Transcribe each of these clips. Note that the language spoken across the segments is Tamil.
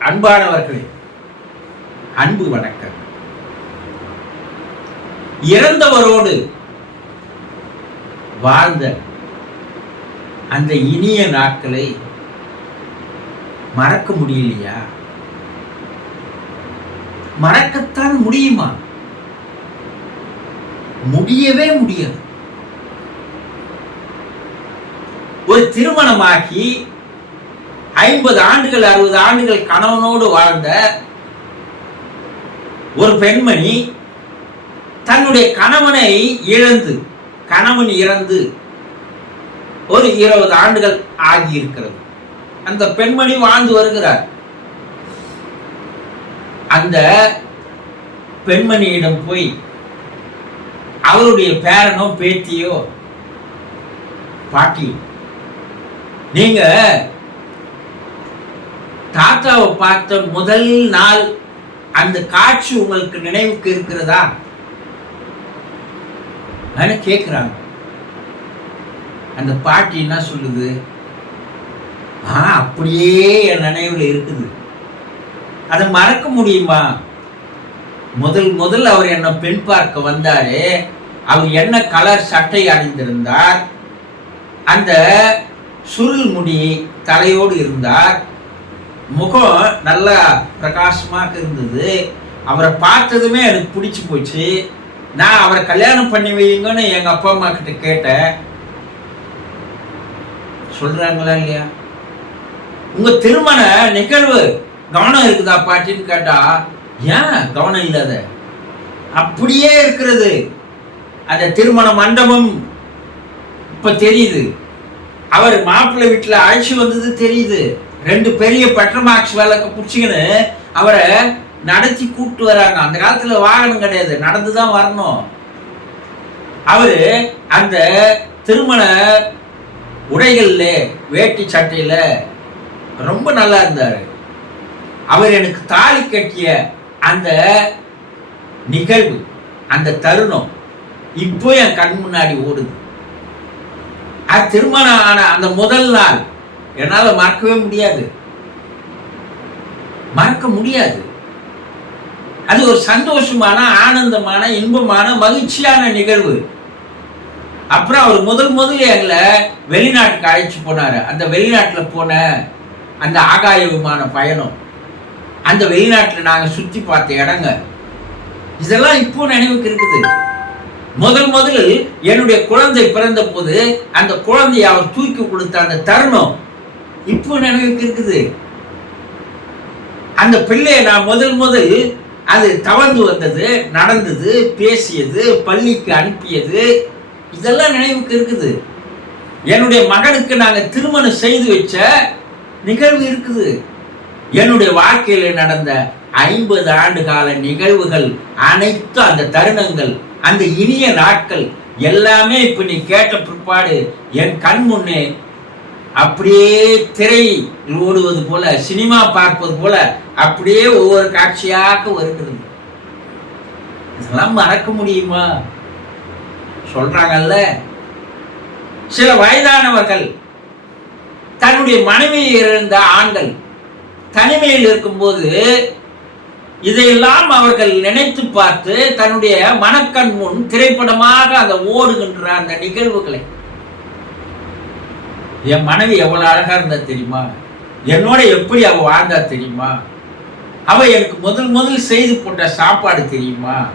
அன்பானவர்களே அன்பு வணக்கம். இறந்தவரோடு வாழ்ந்த அந்த இனிய நாட்களை மறக்க முடியலையா? மறக்கத்தான் முடியுமா? முடியவே முடியாது. ஒரு திருமணமாகி ஐம்பது ஆண்டுகள் அறுபது ஆண்டுகள் கணவனோடு வாழ்ந்த ஒரு பெண்மணி தன்னுடைய கணவனை இழந்து கணவன் இறந்து ஒரு இருபது ஆண்டுகள் ஆகியிருக்கிறது. அந்த பெண்மணி வாழ்ந்து வருகிறார். அந்த பெண்மணியிடம் போய் அவருடைய பேரனோ பேத்தியோ பாட்டி நீங்க தாத்தாவை பார்த்த முதல் நாள் அந்த காட்சி உங்களுக்கு நினைவுக்கு இருக்கிறதா? கேட்குறாங்க. அந்த பாட்டி என்ன சொல்லுது? ஆ அப்படியே என் நினைவில் இருக்குது. அதை மறக்க முடியுமா? முதல் முதல் அவர் என்னை பெண் பார்க்க வந்தார் அவர் என்ன கலர் சட்டை அணிந்திருந்தார் அந்த சுருள் முடி தலையோடு இருந்தார் முகம் நல்லா பிரகாசமாக இருந்தது. அவரை பார்த்ததுமே எனக்கு பிடிச்சி போச்சு. நான் அவரை கல்யாணம் பண்ணி வையுங்கன்னு எங்கள் அப்பா அம்மா கிட்ட கேட்டேன். சொல்கிறாங்களா இல்லையா? உங்கள் திருமண நிகழ்வு கவனம் இருக்குதா பாட்டின்னு கேட்டால் ஏன் கவனம் இல்லாத? அப்படியே இருக்கிறது. அந்த திருமண மண்டபம் இப்போ தெரியுது. அவர் மாப்பிள்ளை வீட்டில் அழைச்சி வந்தது தெரியுது. ரெண்டு பெரிய பெட்ரமாக்ஸ் வேலைக்கு பிடிச்சிக்கின்னு அவரை நடத்தி கூப்பிட்டு வராங்க. அந்த காலத்தில் வாகனம் கிடையாது. நடந்து தான் வரணும். அவர் அந்த திருமண உடைகளில் வேட்டி சட்டையில் ரொம்ப நல்லா இருந்தார். அவர் எனக்கு தாலி கட்டிய அந்த நிகழ்வு அந்த தருணம் இப்போ என் கண் முன்னாடி ஓடுது. அது திருமணம் ஆன அந்த முதல் நாள். என்னால் மறக்கவே முடியாது. மறக்க முடியாது. அது ஒரு சந்தோஷமான ஆனந்தமான இன்பமான மகிழ்ச்சியான நிகழ்வு. அப்புறம் அவர் முதல் முதல் எங்களை வெளிநாட்டுக்கு அழைச்சி போனார். அந்த வெளிநாட்டில் போன அந்த ஆகாய விமான பயணம். அந்த வெளிநாட்டில் நாங்கள் சுற்றி பார்த்த இடங்க. இதெல்லாம் இப்போ நினைவுக்கு இருக்குது. முதல் முதலில் என்னுடைய குழந்தை பிறந்த போது அந்த குழந்தையை அவர் தூக்கி கொடுத்த அந்த தருணம். இப்போ நினைவுக்கு இருக்குது? அந்த பிள்ளையை நான் முதல் முதல் அது தவழ்ந்து வந்தது நடந்தது பேசியது பள்ளிக்கு அனுப்பியது இதெல்லாம் நினைவுக்கு இருக்குது. என்னுடைய மகனுக்கு நாங்கள் திருமணம் செய்து வச்ச நிகழ்வு இருக்குது. என்னுடைய வாழ்க்கையில் நடந்த ஐம்பது ஆண்டு கால நிகழ்வுகள் அனைத்தும் அந்த தருணங்கள் அந்த இனிய நாட்கள் எல்லாமே இப்போ நீ கேட்ட பிற்பாடு என் கண் முன்னே அப்படியே திரை ஓடுவது போல சினிமா பார்ப்பது போல அப்படியே ஒவ்வொரு காட்சியாக வருகிறது. இதெல்லாம் மறக்க முடியுமா? சொல்றாங்கல்ல. சில வயதானவர்கள் தன்னுடைய மனைவியில் இருந்த ஆண்கள் தனிமையில் இருக்கும்போது இதையெல்லாம் அவர்கள் நினைத்து பார்த்து தன்னுடைய மனக்கண் முன் திரைப்படமாக அந்த ஓடுகின்ற அந்த நிகழ்வுகளை என் மனைவி எவ்வளோ அழகாக இருந்தா தெரியுமா? என்னோட எப்படி அவள் வாழ்ந்தா தெரியுமா? அவள் எனக்கு முதல் முதல் செய்து போட்ட சாப்பாடு தெரியுமா?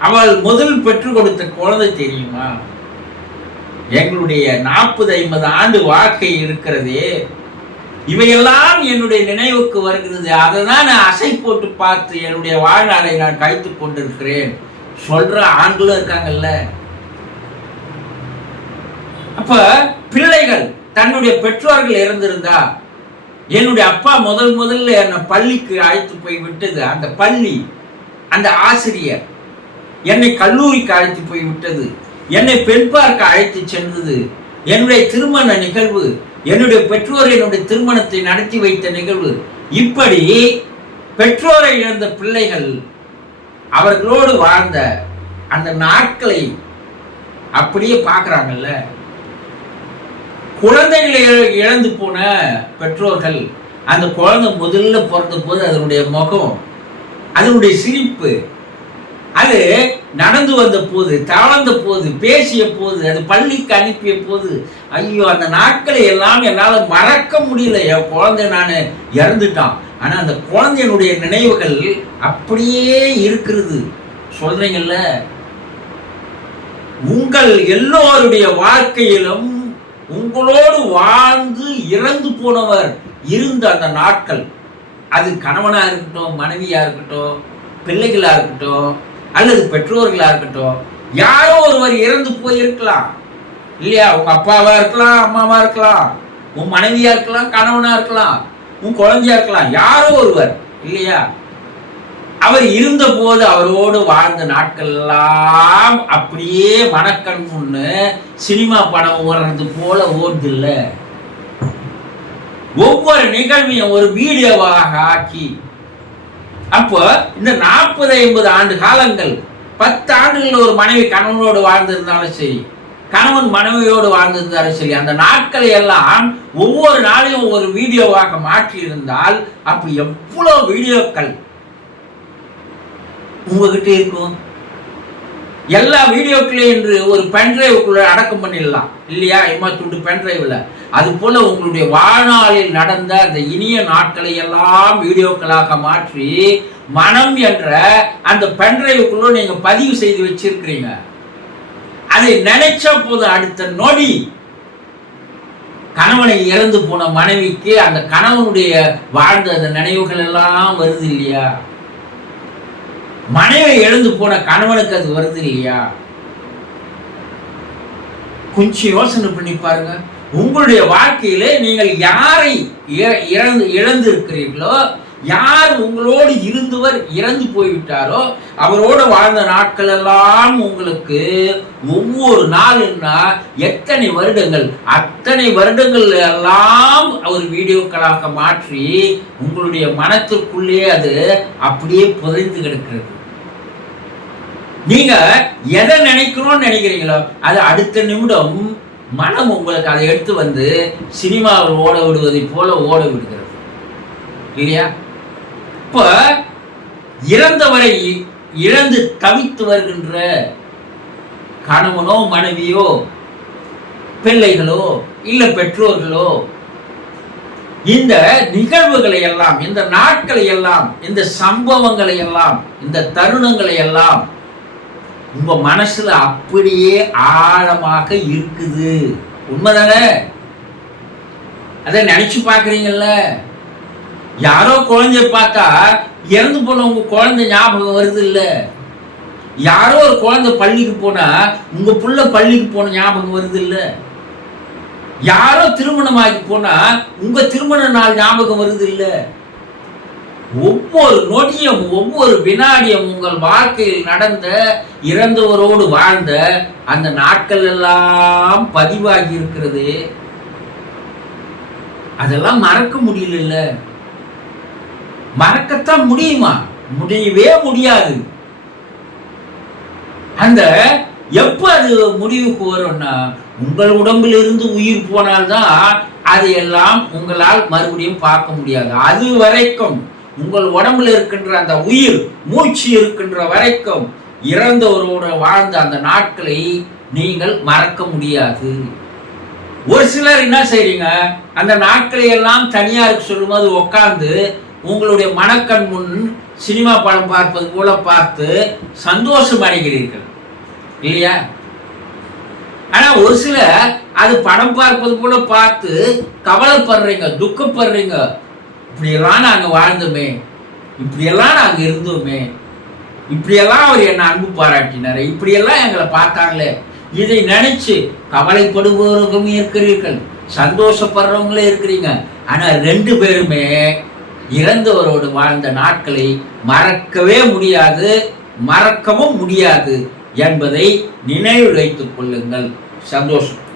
அவள் முதல் பெற்றுக் கொடுத்த குழந்தை தெரியுமா? எங்களுடைய நாற்பது ஐம்பது ஆண்டு வாழ்க்கை இருக்கிறதே. இவையெல்லாம் என்னுடைய நினைவுக்கு வருகிறது. அதை தான் நான் அசை போட்டு பார்த்து என்னுடைய வாழ்நாளை நான் கழித்து கொண்டிருக்கிறேன். சொல்ற ஆண்களும் இருக்காங்கல்ல. அப்போ பிள்ளைகள் தன்னுடைய பெற்றோர்கள் இறந்திருந்தா என்னுடைய அப்பா முதல் முதல்ல என்னை பள்ளிக்கு அழைத்து போய் விட்டது. அந்த பள்ளி அந்த ஆசிரியர் என்னை கல்லூரிக்கு அழைத்து போய் விட்டது. என்னை பெண் பார்க்க அழைத்து சென்றது. என்னுடைய திருமண நிகழ்வு என்னுடைய பெற்றோர் என்னுடைய திருமணத்தை நடத்தி வைத்த நிகழ்வு. இப்படி பெற்றோரை இழந்த பிள்ளைகள் அவர்களோடு வாழ்ந்த அந்த நாட்களை அப்படியே பார்க்குறாங்கல்ல? குழந்தைகளை இழ- இழந்து போன பெற்றோர்கள் அந்த குழந்தை முதல்ல பிறந்த போது அதனுடைய முகம் அதனுடைய சிரிப்பு அது நடந்து வந்த போது தளர்ந்த போது பேசிய போது அது பள்ளிக்கு அனுப்பிய போது ஐயோ அந்த நாட்களை எல்லாம் என்னால் மறக்க முடியல. என் குழந்தை நான் இறந்துட்டான். ஆனால் அந்த குழந்தையினுடைய நினைவுகள் அப்படியே இருக்கிறது. சொல்றீங்கல்ல? உங்கள் எல்லோருடைய வாழ்க்கையிலும் உங்களோடு வாழ்ந்து இறந்து போனவர் இருந்த அந்த நாட்கள். அது கணவனாக இருக்கட்டும் மனைவியாக இருக்கட்டும் பிள்ளைகளாக இருக்கட்டும் அல்லது பெற்றோர்களாக இருக்கட்டும் யாரோ ஒருவர் இறந்து போயிருக்கலாம். இல்லையா? உங்க அப்பாவா இருக்கலாம் அம்மாவா இருக்கலாம் உன் மனைவியா இருக்கலாம் கணவனா இருக்கலாம் உன் குழந்தையா இருக்கலாம் யாரோ ஒருவர். இல்லையா? அவர் இருந்த போது அவரோடு வாழ்ந்த நாட்கள் எல்லாம் அப்படியே மனக்கண் முன்னு சினிமா படம் ஓடுறது போல ஓடுது இல்லை ஒவ்வொரு நிகழ்வையும் ஒரு வீடியோவாக ஆக்கி. அப்போ இந்த நாற்பது ஐம்பது ஆண்டு காலங்கள் பத்து ஆண்டுகள் ஒரு மனைவி கணவனோடு வாழ்ந்திருந்தாலும் சரி கணவன் மனைவியோடு வாழ்ந்திருந்தாலும் சரி அந்த நாட்களை எல்லாம் ஒவ்வொரு நாளையும் ஒரு வீடியோவாக மாற்றி இருந்தால் அப்போ எவ்வளோ வீடியோக்கள் உங்ககிட்ட இருக்கும். எல்லா வீடியோக்களையும் என்று ஒரு பென்ட்ரைவுக்குள்ள அடக்கம் பண்ணிடலாம். இல்லையா? இம்மா துண்டு பென்ட்ரைவில் அது போல உங்களுடைய வாழ்நாளில் நடந்த அந்த இனிய நாட்களை எல்லாம் வீடியோக்களாக மாற்றி மனம் என்ற அந்த பென்ட்ரைவுக்குள்ள நீங்க பதிவு செய்து வச்சிருக்கிறீங்க. அதை நினைச்ச போது அடுத்த நொடி. கணவனை இறந்து போன மனைவிக்கு அந்த கணவனுடைய வாழ்ந்த அந்த நினைவுகள் எல்லாம் வருது இல்லையா? மனைவி எழுந்து போன கணவனுக்கு அது வருது இல்லையா? கொஞ்சம் யோசனை பண்ணி பாருங்க. உங்களுடைய வாழ்க்கையிலே நீங்கள் யாரை இழந்து இழந்து இருக்கிறீர்களோ யார் உங்களோடு இருந்தவர் இறந்து போய்விட்டாரோ அவரோடு வாழ்ந்த நாட்கள் எல்லாம் உங்களுக்கு ஒவ்வொரு நாளுன்னா எத்தனை வருடங்கள்? அத்தனை வருடங்கள் எல்லாம் அவர் வீடியோக்களாக மாற்றி உங்களுடைய மனத்திற்குள்ளே அது அப்படியே புதைந்து கிடக்கிறது. நீங்க எதை நினைக்கணும்னு நினைக்கிறீங்களோ அது அடுத்த நிமிடம் மனம் உங்களுக்கு அதை எடுத்து வந்து சினிமாவில் ஓட விடுவதை போல ஓட விடுகிறது. இல்லையா? இப்ப இறந்தவரை இழந்து தவித்து வருகின்ற கணவனோ மனைவியோ பிள்ளைகளோ இல்லை பெற்றோர்களோ இந்த நிகழ்வுகளை எல்லாம் இந்த நாட்களை எல்லாம் இந்த சம்பவங்களை எல்லாம் இந்த தருணங்களை எல்லாம் உங்க மனசுல அப்படியே ஆழமாக இருக்குது. உண்மைதானே? அதை நினைச்சு பாக்குறீங்கல்ல யாரோ குழந்தைய பார்த்தா இறந்து போன உங்க குழந்தை ஞாபகம் வருது இல்ல? யாரோ ஒரு குழந்தை பள்ளிக்கு போனா உங்க புள்ள பள்ளிக்கு போன ஞாபகம் வருது இல்ல? யாரோ திருமணமாகி போனா உங்க திருமண நாள் ஞாபகம் வருது இல்ல? ஒவ்வொரு நொடியும் ஒவ்வொரு வினாடியும் உங்கள் வாழ்க்கையில் நடந்த இறந்தவரோடு வாழ்ந்த அந்த நாட்கள் எல்லாம் பதிவாகி இருக்கிறது. அதெல்லாம் மறக்க முடியல மறக்கத்தான் முடியுமா? முடியவே முடியாது. அந்த எப்ப அது முடிவுக்கு வரும்னா உங்கள் உடம்பில் இருந்து உயிர் போனால்தான் அதையெல்லாம் உங்களால் மறுபடியும் பார்க்க முடியாது. அது வரைக்கும் உங்கள் உடம்புல இருக்கின்ற அந்த உயிர் மூச்சு இருக்கின்ற வரைக்கும் இறந்தவரோட வாழ்ந்த அந்த நாட்களை நீங்கள் மறக்க முடியாது. ஒரு சிலர் என்ன செய்றீங்க? அந்த நாட்களை எல்லாம் தனியாருக்கு சொல்லும்போது உட்கார்ந்து உங்களுடைய மனக்கண் முன் சினிமா படம் பார்ப்பது போல பார்த்து சந்தோஷம் அடைகிறீர்கள். இல்லையா? ஆனா ஒரு சிலர் அது படம் பார்ப்பது போல பார்த்து கவலைப்படுறீங்க துக்கப்படுறீங்க. இப்படியெல்லாம் நாங்கள் வாழ்ந்தோமே. இப்படியெல்லாம் நாங்கள் இருந்தோமே. இப்படியெல்லாம் அவர் என்னை அன்பு பாராட்டினார். இப்படியெல்லாம் எங்களை பார்த்தாங்களே. இதை நினைச்சு கவலைப்படுபவர்களும் இருக்கிறீர்கள். சந்தோஷப்படுறவங்களே இருக்கிறீங்க. ஆனால் ரெண்டு பேருமே இறந்தவரோடு வாழ்ந்த நாட்களை மறக்கவே முடியாது மறக்கவும் முடியாது என்பதை நினைவு வைத்துக் கொள்ளுங்கள். சந்தோஷம்.